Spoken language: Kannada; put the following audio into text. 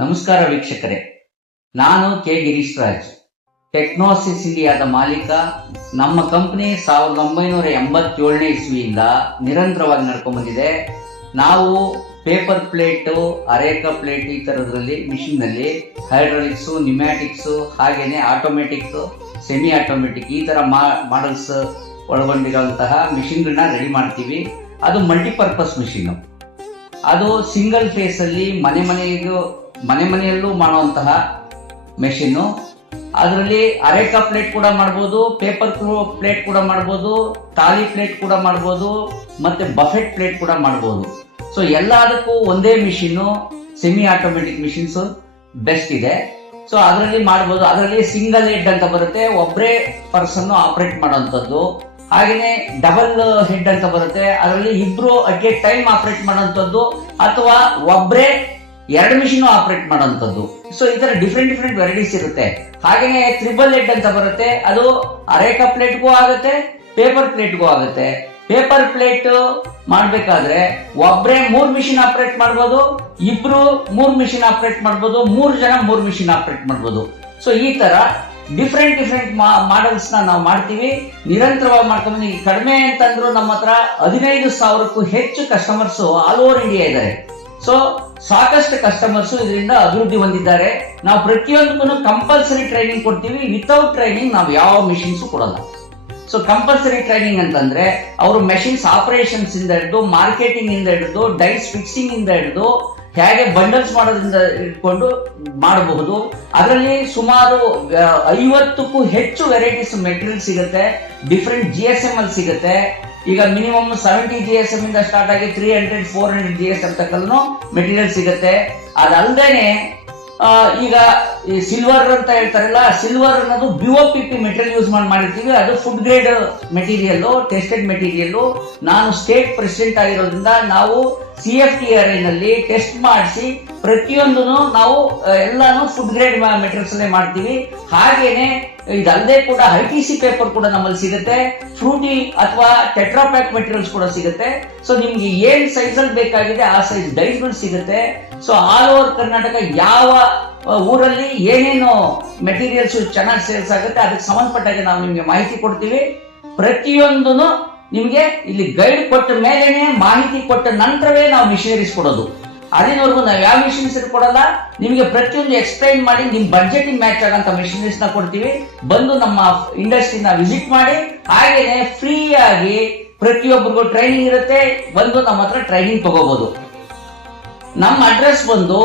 ನಮಸ್ಕಾರ ವೀಕ್ಷಕರೇ, ನಾನು ಕೆ ಗಿರೀಶ್ ರಾಜ್, ಟೆಕ್ನೋಸಿಸ್ ಇಂಡಿಯಾದ ಮಾಲೀಕ. ನಮ್ಮ ಕಂಪನಿ 1987ನೇ ಇಸ್ವಿಯಿಂದ ನಿರಂತರವಾಗಿ ನಡ್ಕೊಂಡ್ ಬಂದಿದೆ. ನಾವು ಪೇಪರ್ ಪ್ಲೇಟು, ಅರೇಕಾ ಪ್ಲೇಟ್ ಈ ತರದ್ರಲ್ಲಿ ಮಿಷಿನ್ ನಲ್ಲಿ ಹೈಡ್ರಾಲಿಕ್ಸ್, ನ್ಯೂಮ್ಯಾಟಿಕ್ಸ್, ಹಾಗೇನೆ ಆಟೋಮೆಟಿಕ್, ಸೆಮಿ ಆಟೋಮೆಟಿಕ್ ಈ ತರ ಮಾಡಲ್ಸ್ ಒಳಗೊಂಡಿರುವಂತಹ ಮಿಷಿನ್ಗಳನ್ನ ರೆಡಿ ಮಾಡ್ತೀವಿ. ಅದು ಮಲ್ಟಿಪರ್ಪಸ್ ಮಿಷಿನ್. ಅದು ಸಿಂಗಲ್ ಫೇಸ್ ಅಲ್ಲಿ ಮನೆಯಲ್ಲೂ ಮಾಡುವಂತಹ ಮೆಷಿನ್. ಅದರಲ್ಲಿ ಅರೇಕಾ ಪ್ಲೇಟ್ ಕೂಡ ಮಾಡಬಹುದು, ಪೇಪರ್ ಪ್ಲೇಟ್ ಕೂಡ ಮಾಡಬಹುದು, ತಾಲಿ ಪ್ಲೇಟ್ ಕೂಡ ಮಾಡಬಹುದು, ಮತ್ತೆ ಬಫೆಟ್ ಪ್ಲೇಟ್ ಕೂಡ ಮಾಡಬಹುದು. ಸೊ ಎಲ್ಲದಕ್ಕೂ ಒಂದೇ machine, semi automatic machines best ಇದೆ. ಸೊ ಅದರಲ್ಲಿ ಮಾಡಬಹುದು. ಅದರಲ್ಲಿ ಸಿಂಗಲ್ ಹೆಡ್ ಅಂತ ಬರುತ್ತೆ, ಒಬ್ಬರೇ ಪರ್ಸನ್ ಆಪರೇಟ್ ಮಾಡುವಂತದ್ದು. ಹಾಗೇನೆ ಡಬಲ್ ಹೆಡ್ ಅಂತ ಬರುತ್ತೆ, ಅದರಲ್ಲಿ ಇಬ್ರು ಅಟ್ ಎ ಟೈಮ್ ಆಪರೇಟ್ ಮಾಡುವಂತದ್ದು, ಅಥವಾ ಒಬ್ಬರೇ ಎರಡು ಮಿಷಿನ್ ಆಪರೇಟ್ ಮಾಡುವಂತದ್ದು. ಸೊ ಈ ತರ ಡಿಫ್ರೆಂಟ್ ವೆರೈಟೀಸ್ ಇರುತ್ತೆ. ಹಾಗೇನೆ ತ್ರಿಬಲ್ ಹೆಡ್ ಅಂತ ಬರುತ್ತೆ, ಅದು ಅರೇಕಾ ಪ್ಲೇಟ್ಗೂ ಆಗುತ್ತೆ, ಪೇಪರ್ ಪ್ಲೇಟ್ಗೂ ಆಗುತ್ತೆ. ಪೇಪರ್ ಪ್ಲೇಟ್ ಮಾಡ್ಬೇಕಾದ್ರೆ ಒಬ್ರೆ 3 ಮಿಷಿನ್ ಆಪರೇಟ್ ಮಾಡಬಹುದು, ಇಬ್ರು 3 ಮಿಷಿನ್ ಆಪರೇಟ್ ಮಾಡಬಹುದು, 3 ಜನ 3 ಮಿಷಿನ್ ಆಪರೇಟ್ ಮಾಡಬಹುದು. ಸೊ ಈ ತರ ಡಿಫ್ರೆಂಟ್ ಮಾಡೆಲ್ಸ್ ನಾವು ಮಾಡ್ತೀವಿ, ನಿರಂತರವಾಗಿ ಮಾಡ್ಕೊಂಡ್ಬಂದು. ಕಡಿಮೆ ಅಂತಂದ್ರು ನಮ್ಮ ಹತ್ರ 15,000ಕ್ಕೂ ಹೆಚ್ಚು ಕಸ್ಟಮರ್ಸ್ ಆಲ್ ಓವರ್ ಇಂಡಿಯಾ ಇದ್ದಾರೆ. ಸೊ ಸಾಕಷ್ಟು ಕಸ್ಟಮರ್ಸ್ ಇದರಿಂದ ಅಭಿವೃದ್ಧಿ ಹೊಂದಿದ್ದಾರೆ. ನಾವು ಪ್ರತಿಯೊಂದಕ್ಕೂ ಕಂಪಲ್ಸರಿ ಟ್ರೈನಿಂಗ್ ಕೊಡ್ತೀವಿ. ವಿತೌಟ್ ಟ್ರೈನಿಂಗ್ ನಾವು ಯಾವ ಮಿಷಿನ್ಸ್ ಕೊಡಲ್ಲ. ಸೊ ಕಂಪಲ್ಸರಿ ಟ್ರೈನಿಂಗ್ ಅಂತಂದ್ರೆ ಅವರು ಮೆಷಿನ್ಸ್ ಆಪರೇಷನ್ಸ್ ಇಂದ ಹಿಡಿದು, ಮಾರ್ಕೆಟಿಂಗ್ ಇಂದ ಹಿಡಿದು, ಡೈಸ್ ಫಿಕ್ಸಿಂಗ್ ಇಂದ ಹಿಡಿದು, ಹೇಗೆ ಬಂಡಲ್ಸ್ ಮಾಡೋದ್ರಿಂದ ಇಟ್ಕೊಂಡು ಮಾಡಬಹುದು. ಅದರಲ್ಲಿ ಸುಮಾರು 50ಕ್ಕೂ ಹೆಚ್ಚು ವೆರೈಟೀಸ್ ಮೆಟೀರಿಯಲ್ ಸಿಗುತ್ತೆ. ಡಿಫ್ರೆಂಟ್ GSM ಅಲ್ಲಿ ಸಿಗುತ್ತೆ. ಈಗ ಮಿನಿಮಮ್ 70 GSM ಇಂದ ಸ್ಟಾರ್ಟ್ ಆಗಿ 300, 400 GSM ತಕ್ಕೂ ಮೆಟೀರಿಯಲ್ ಸಿಗುತ್ತೆ. ಅದಲ್ದೇನೆ ಈಗ ಈ ಸಿಲ್ವರ್ ಅಂತ ಹೇಳ್ತಾರಲ್ಲ, ಸಿಲ್ವರ್ ಅನ್ನೋದು BOPP ಮೆಟೀರಿಯಲ್ ಯೂಸ್ ಮಾಡಿರ್ತೀವಿ. ಅದು food grade material, tested material. ನಾನು ಸ್ಟೇಟ್ ಪ್ರೆಸಿಡೆಂಟ್ ಆಗಿರೋದ್ರಿಂದ ನಾವು CFTRI ನಲ್ಲಿ ಟೆಸ್ಟ್ ಮಾಡಿಸಿ ಪ್ರತಿಯೊಂದು ನಾವು ಎಲ್ಲಾನು ಫುಡ್ ಗ್ರೇಡ್ ಮೆಟೀರಿಯಲ್ಸ್ ಅಲ್ಲೇ ಮಾಡ್ತೀವಿ. ಹಾಗೇನೆ ಇದಲ್ಲದೆ ಕೂಡ ITC ಪೇಪರ್ ಕೂಡ ನಮ್ಮಲ್ಲಿ ಸಿಗುತ್ತೆ. ಫ್ರೂಟಿ ಅಥವಾ ಟೆಟ್ರಾಪ್ಯಾಕ್ ಮೆಟೀರಿಯಲ್ಸ್ ಕೂಡ ಸಿಗುತ್ತೆ. ಸೊ ನಿಮ್ಗೆ ಏನ್ ಸೈಜ್ ಅಲ್ಲಿ ಬೇಕಾಗಿದೆ ಆ ಸೈಜ್ ಡೈಸ್ಗಳು ಸಿಗುತ್ತೆ. ಸೊ ಆಲ್ ಓವರ್ ಕರ್ನಾಟಕ ಯಾವ ಊರಲ್ಲಿ ಏನೇನು ಮೆಟೀರಿಯಲ್ಸ್ ಚೆನ್ನಾಗಿ ಸೇಲ್ಸ್ ಆಗುತ್ತೆ ಅದಕ್ಕೆ ಸಂಬಂಧಪಟ್ಟಾಗ ನಾವು ನಿಮ್ಗೆ ಮಾಹಿತಿ ಕೊಡ್ತೀವಿ. ಪ್ರತಿಯೊಂದನ್ನು ನಿಮ್ಗೆ ಇಲ್ಲಿ ಗೈಡ್ ಕೊಟ್ಟ ಮೇಲೇನೆ, ಮಾಹಿತಿ ಕೊಟ್ಟ ನಂತರವೇ ನಾವು ಮಿಷನರೀಸ್ ಕೊಡೋದು. ಅಲ್ಲಿನವರೆಗೂ ನಾವು ಯಾವ ಮಿಷನರೀಸ್ ಕೊಡಲ್ಲ. ನಿಮಗೆ ಪ್ರತಿಯೊಂದು ಎಕ್ಸ್ಪ್ಲೈನ್ ಮಾಡಿ ನಿಮ್ ಬಡ್ಜೆಟ್ ಮ್ಯಾಚ್ ಆಗಂತ ಮಿಷನರೀಸ್ ನ ಕೊಡ್ತೀವಿ. ಬಂದು ನಮ್ಮ ಇಂಡಸ್ಟ್ರಿನ ವಿಸಿಟ್ ಮಾಡಿ. ಹಾಗೇನೆ ಫ್ರೀ ಆಗಿ ಪ್ರತಿಯೊಬ್ಬರಿಗೂ ಟ್ರೈನಿಂಗ್ ಇರುತ್ತೆ. ಬಂದು ನಮ್ಮ ಹತ್ರ ಟ್ರೈನಿಂಗ್ ತಗೋಬಹುದು. ನಮ್ಮ ಅಡ್ರೆಸ್ ಬಂದು